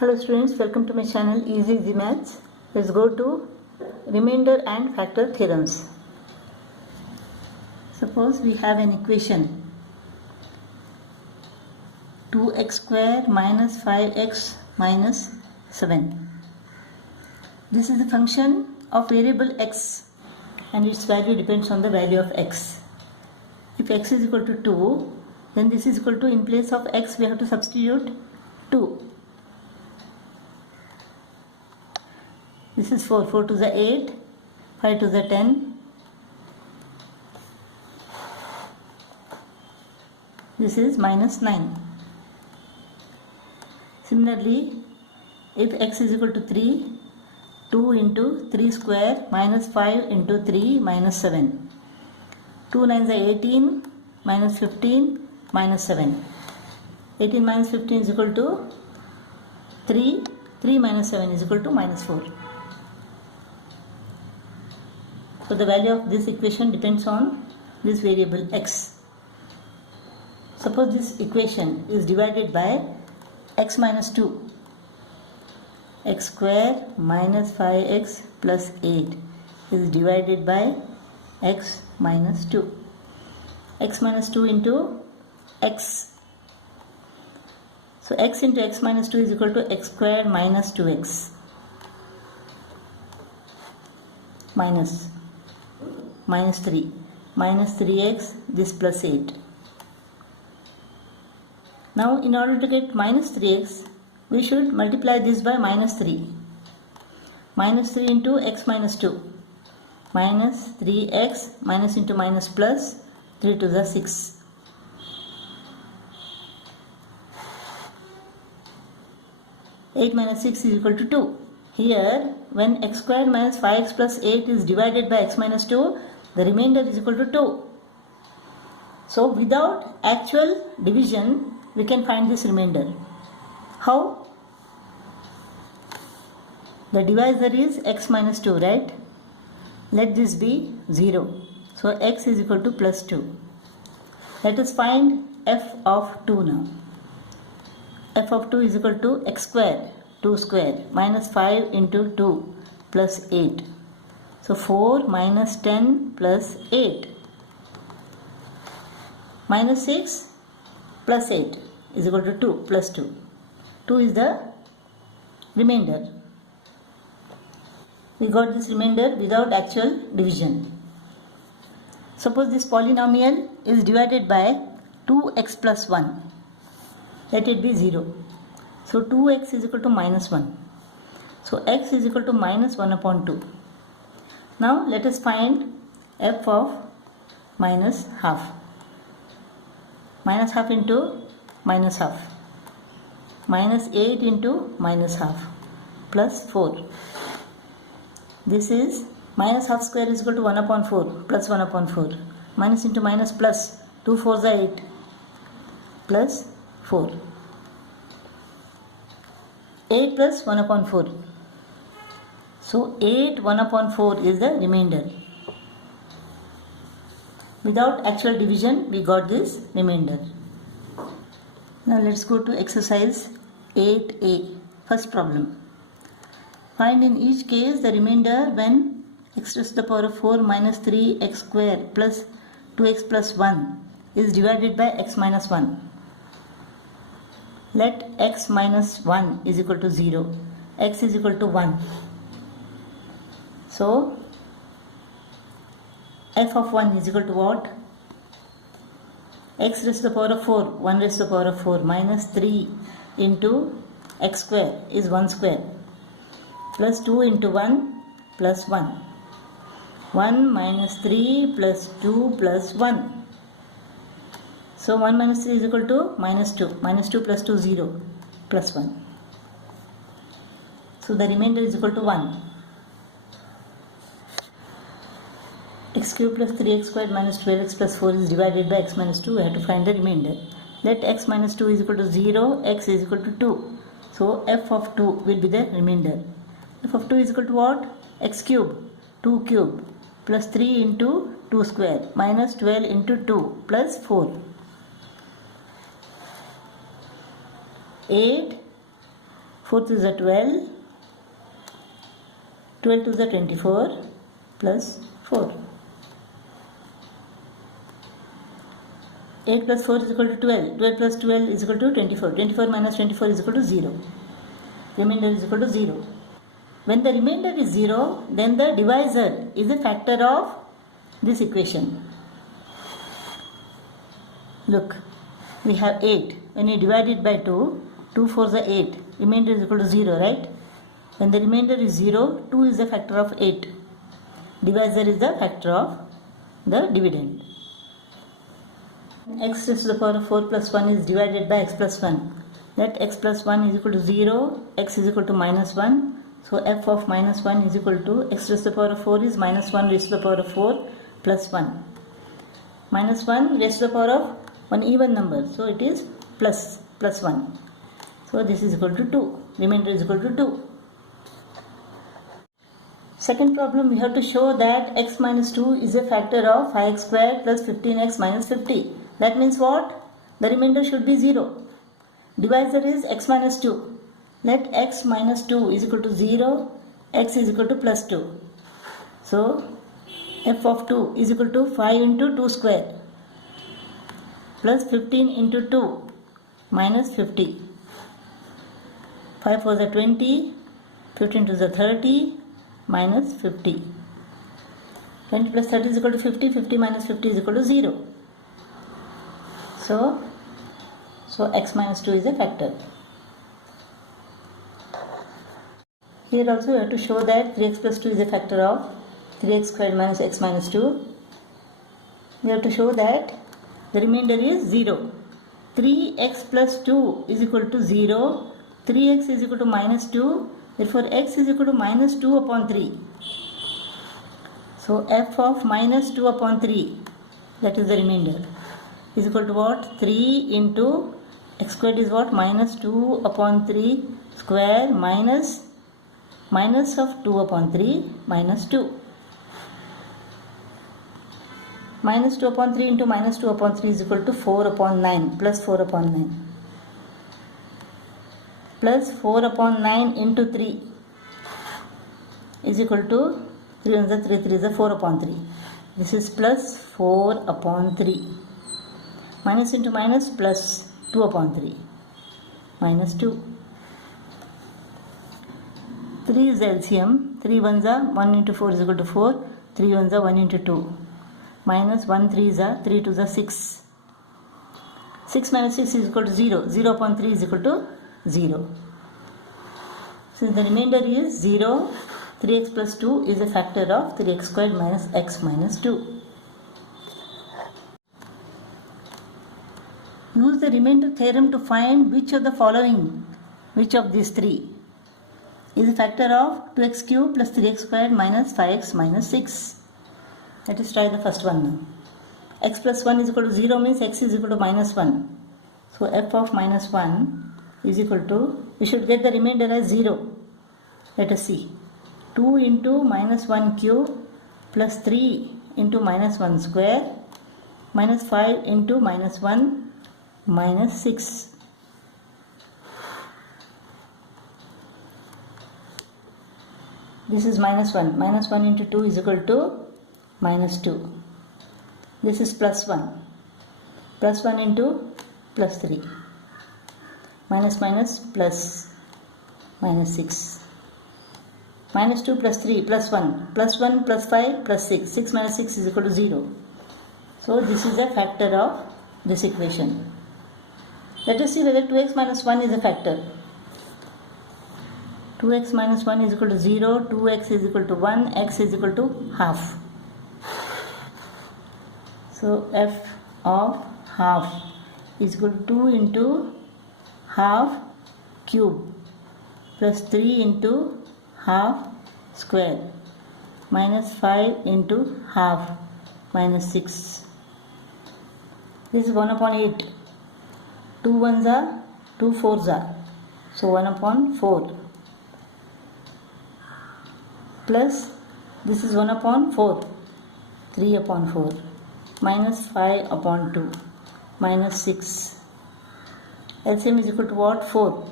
Hello students, welcome to my channel Easy Maths. Let's go to remainder and factor theorems. Suppose we have an equation 2x square minus 5x minus 7. This is the function of variable x and its value depends on the value of x. If x is equal to 2, then this is equal to, in place of x we have to substitute 2. This is 4, 4 to the 8, 5 to the 10. This is minus 9. Similarly, if x is equal to 3, 2 into 3 square minus 5 into 3 minus 7. 2 9s are 18, minus 15, minus 7. 18 minus 15 is equal to 3, 3 minus 7 is equal to minus 4. So the value of this equation depends on this variable x. Suppose this equation is divided by x minus 2. X square minus 5x plus 8 is divided by x minus 2. X minus 2 into x. So x into x minus 2 is equal to x square minus 2x minus 3 minus 3x, this plus 8. Now in order to get minus 3x, we should multiply this by minus 3. Minus 3 into x minus 2. Minus 3x minus into minus plus 3 to the 6. Eight minus 6 is equal to 2. Here, when x squared minus 5x plus 8 is divided by x minus 2, the remainder is equal to 2. So without actual division, we can find this remainder. How? The divisor is x minus 2, right? Let this be 0. So x is equal to plus 2. Let us find f of 2 now. F of 2 is equal to x square, 2 square, minus 5 into 2 plus 8. So 4 minus 10 plus 8. Minus 6 plus 8 is equal to 2 plus 2. 2 is the remainder. We got this remainder without actual division. Suppose this polynomial is divided by 2x plus 1. Let it be 0. So 2x is equal to minus 1. So x is equal to minus 1 upon 2. Now let us find f of minus half. Minus half into minus half. Minus 8 into minus half plus 4. This is minus half square is equal to 1 upon 4 plus 1 upon 4. Minus into minus plus 2 4s are 8 plus 4. 8 plus 1 upon 4. So 8 1 upon 4 is the remainder. Without actual division, we got this remainder. Now let's go to exercise 8a. First problem. Find in each case the remainder when x raised to the power of 4 minus 3x square plus 2x plus 1 is divided by x minus 1. Let x minus 1 is equal to 0. X is equal to 1. So f of 1 is equal to what? X raised to the power of 4, 1 raised to the power of 4 minus 3 into x square is 1 square plus 2 into 1 plus 1. 1 minus 3 plus 2 plus 1. So 1 minus 3 is equal to minus 2. Minus 2 plus 2 0 plus 1. So the remainder is equal to 1. X cube plus 3x squared minus 12x plus 4 is divided by x minus 2. We have to find the remainder. Let x minus 2 is equal to 0, x is equal to 2. So f of 2 will be the remainder. F of 2 is equal to what? X cube, 2 cube plus 3 into 2 square minus 12 into 2 plus 4. 8 4 to the 12, 12 to the 24 plus 4. 8 plus 4 is equal to 12. 12 plus 12 is equal to 24. 24 minus 24 is equal to 0. Remainder is equal to 0. When the remainder is 0, then the divisor is a factor of this equation. Look, we have 8. When you divide it by 2, 2 4s are 8. Remainder is equal to 0, right? When the remainder is 0, 2 is a factor of 8. Divisor is the factor of the dividend. X raised to the power of 4 plus 1 is divided by x plus 1. Let x plus 1 is equal to 0, x is equal to minus 1. So f of minus 1 is equal to x raised to the power of 4 is minus 1 raised to the power of 4 plus 1. Minus 1 raised to the power of one even number. So it is plus 1. So this is equal to 2. Remainder is equal to 2. Second problem, we have to show that x minus 2 is a factor of 5x squared plus 15x minus 50. That means what? The remainder should be 0. Divisor is x minus 2. Let x minus 2 is equal to 0, x is equal to plus 2. So f of 2 is equal to 5 into 2 square plus 15 into 2 minus 50. 5 4 is 20, 15 to the 30 minus 50. 20 plus 30 is equal to 50, 50 minus 50 is equal to 0. So x minus 2 is a factor. Here also we have to show that 3x plus 2 is a factor of 3x squared minus x minus 2. We have to show that the remainder is 0. 3x plus 2 is equal to 0. 3x is equal to minus 2. Therefore x is equal to minus 2 upon 3. So f of minus 2 upon 3, that is the remainder, is equal to what? 3 into x squared is what? Minus 2 upon 3 square minus of 2 upon 3 minus 2. Minus 2 upon 3 into minus 2 upon 3 is equal to 4 upon 9 plus 4 upon 9. Plus 4 upon 9 into 3 is equal to 3 1 is 3 3 is 4 upon 3. This is plus 4 upon 3. Minus into minus plus 2 upon 3 minus 2. 3 is the LCM. 3 1s are 1 into 4 is equal to 4. 3 1s are 1 into 2. Minus 1 3s are 3 2s are 6. 6 minus 6 is equal to 0. 0 upon 3 is equal to 0. Since the remainder is 0, 3x plus 2 is a factor of 3x squared minus x minus 2. Use the remainder theorem to find which of the following, which of these three is a factor of 2x cube plus 3x squared minus 5x minus 6. Let us try the first one now. X plus 1 is equal to 0 means x is equal to minus 1. So f of minus 1 is equal to, we should get the remainder as 0. Let us see. 2 into minus 1 cube plus 3 into minus 1 square minus 5 into minus 1 minus 6. This is minus 1. Minus 1 into 2 is equal to minus 2. This is plus 1. Plus 1 into plus 3. Minus minus plus minus 6. Minus 2 plus 3 plus 1. Plus 1 plus 5 plus 6. 6 minus 6 is equal to 0. So this is a factor of this equation. Let us see whether 2x minus 1 is a factor. 2x minus 1 is equal to 0, 2x is equal to 1, x is equal to half. So f of half is equal to 2 into half cube plus 3 into half square minus 5 into half minus 6. This is 1 upon 8. 2 1s are 2 4s are. So 1 upon 4 plus this is 1 upon 4, 3 upon 4 minus 5 upon 2 minus 6. LCM is equal to what? 4.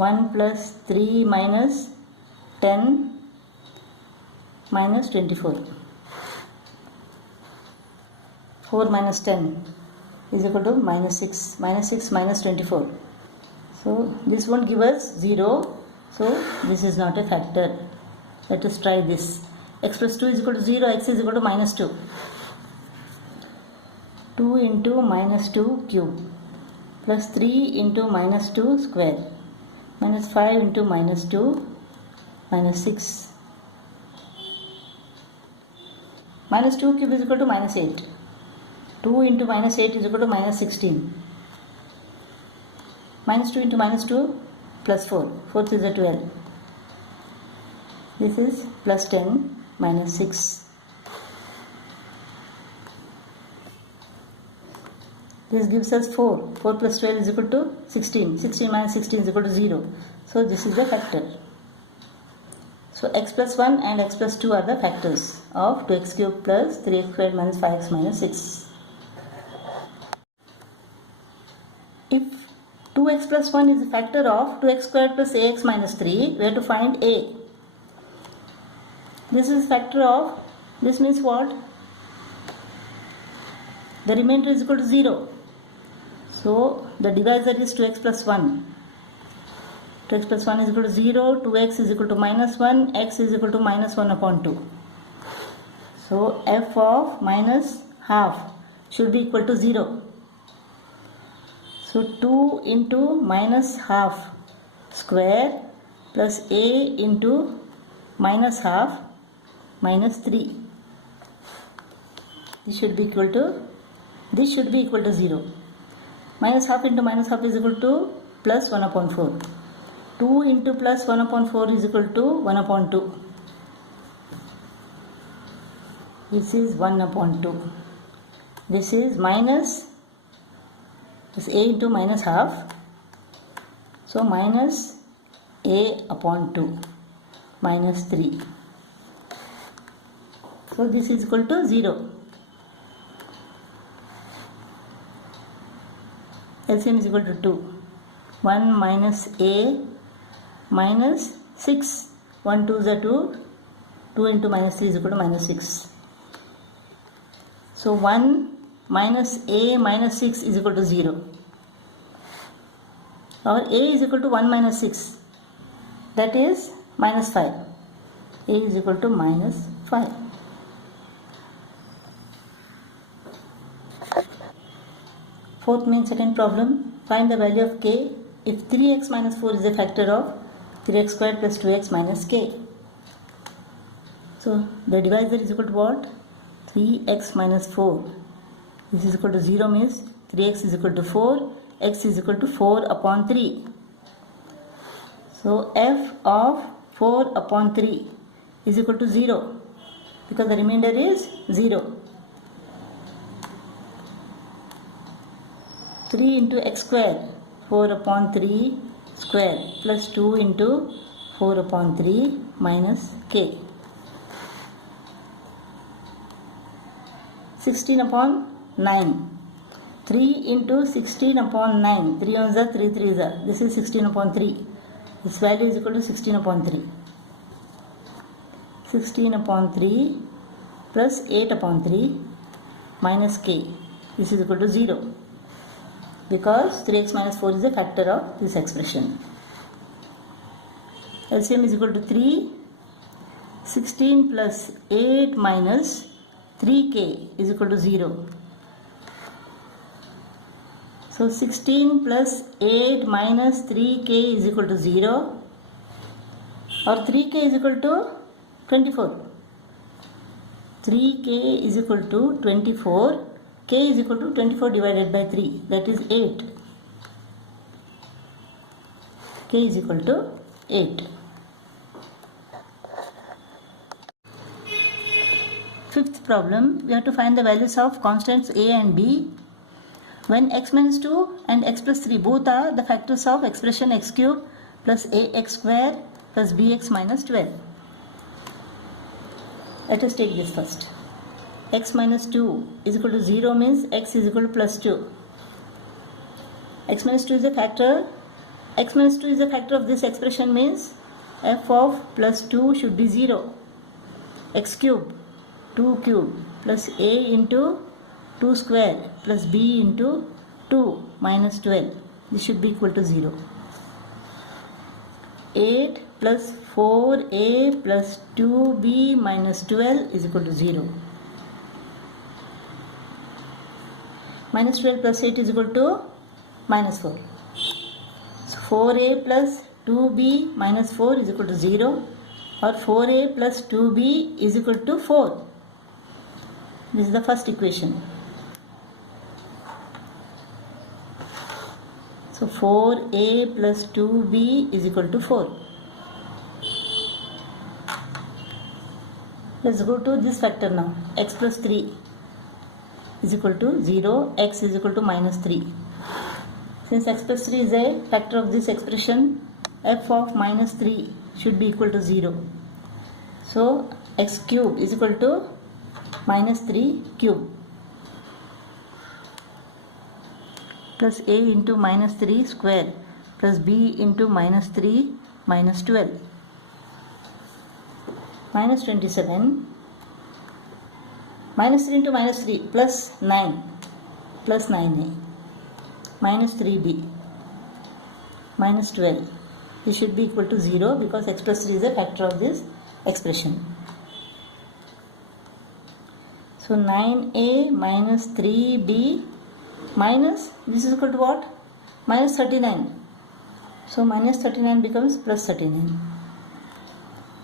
1 plus 3 minus 10 minus 24. 4 minus 10 is equal to minus 6. Minus 6 minus 24. So this won't give us 0. So this is not a factor. Let us try this. X plus 2 is equal to 0. X is equal to minus 2. 2 into minus 2 cube plus 3 into minus 2 square minus 5 into minus 2 minus 6. Minus 2 cube is equal to minus 8. 2 into minus 8 is equal to minus 16. Minus 2 into minus 2 plus 4. 4th is a 12. This is plus 10 minus 6. This gives us 4. 4 plus 12 is equal to 16. 16 minus 16 is equal to 0. So this is the factor. So x plus 1 and x plus 2 are the factors of 2x cube plus 3x squared minus 5x minus 6. If 2x plus 1 is a factor of 2x squared plus ax minus 3, we have to find a. This is factor of, this means what? The remainder is equal to 0. So the divisor is 2x plus 1. 2x plus 1 is equal to 0, 2x is equal to minus 1, x is equal to minus 1 upon 2. So f of minus half should be equal to 0. So 2 into minus half square plus a into minus half minus 3. This should be equal to 0. Minus half into minus half is equal to plus 1 upon 4. 2 into plus 1 upon 4 is equal to 1 upon 2. This is 1 upon 2. This is minus, this a into minus half. So minus a upon 2 minus 3. So this is equal to 0. LCM is equal to 2. 1 minus a minus 6. 1 2 is a 2. 2 into minus 3 is equal to minus 6. So 1 minus a minus 6 is equal to 0. Or a is equal to 1 minus 6. That is minus 5. A is equal to minus 5. Fourth main second problem, find the value of k if 3x minus 4 is a factor of 3x squared plus 2x minus k. So the divisor is equal to what? 3x minus 4. This is equal to 0 means 3x is equal to 4, x is equal to 4 upon 3. So f of 4 upon 3 is equal to 0 because the remainder is 0. 3 into x square, 4 upon 3 square plus 2 into 4 upon 3 minus k. 16 upon 9. 3 into 16 upon 9. 3 ones are 3 3s are. This is 16 upon 3. This value is equal to 16 upon 3. 16 upon 3 plus 8 upon 3 minus k. This is equal to 0. Because 3x minus 4 is a factor of this expression. LCM is equal to 3. 16 plus 8 minus 3k is equal to 0. So 16 plus 8 minus 3k is equal to 0. Or 3k is equal to 24. 3k is equal to 24. K is equal to 24 divided by 3, that is 8. K is equal to 8. Fifth problem, we have to find the values of constants a and b when x minus 2 and x plus 3 both are the factors of expression x cube plus ax square plus bx minus 12. Let us take this first. X minus 2 is equal to 0 means x is equal to plus 2. X minus 2 is a factor x minus 2 is a factor of this expression, means f of plus 2 should be 0. X cube, 2 cube plus a into 2 square plus b into 2 minus 12. This should be equal to 0. 8 plus 4a plus 2b minus 12 is equal to 0. Minus 12 plus 8 is equal to minus 4. So 4a plus 2b minus 4 is equal to 0, or 4a plus 2b is equal to 4. This is the first equation. So 4a plus 2b is equal to 4. Let's go to this factor now. X plus 3 is equal to 0, x is equal to minus 3. Since x plus 3 is a factor of this expression, f of minus 3 should be equal to 0. So x cube is equal to minus 3 cube plus a into minus 3 square plus b into minus 3 minus 12 minus 27 minus 3 into minus 3 plus 9 plus 9a minus 3b minus 12. This should be equal to 0 because x plus 3 is a factor of this expression. So 9a minus 3b minus, this is equal to what? Minus 39. So minus 39 becomes plus 39.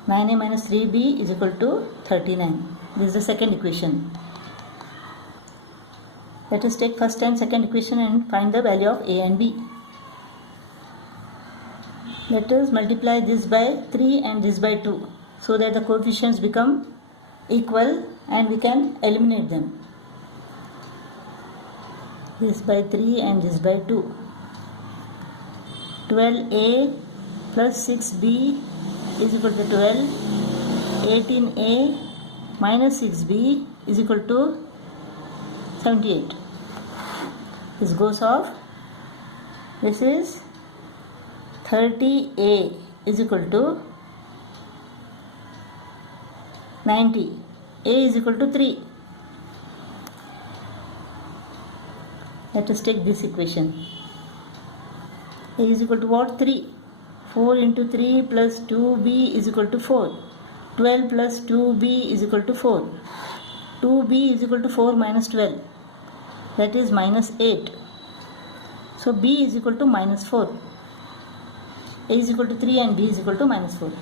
9a minus 3b is equal to 39. This is the second equation. Let us take first and second equation and find the value of a and b. Let us multiply this by 3 and this by 2 so that the coefficients become equal and we can eliminate them. This by 3 and this by 2. 12a plus 6b is equal to 12. 18a minus 6b is equal to 78. This goes off. This is 30a is equal to 90. A is equal to 3. Let us take this equation. A is equal to what? 3. 4 into 3 plus 2b is equal to 4. 12 plus 2b is equal to 4. 2b is equal to 4 minus 12. That is minus 8. So b is equal to minus 4. A is equal to 3 and b is equal to minus 4.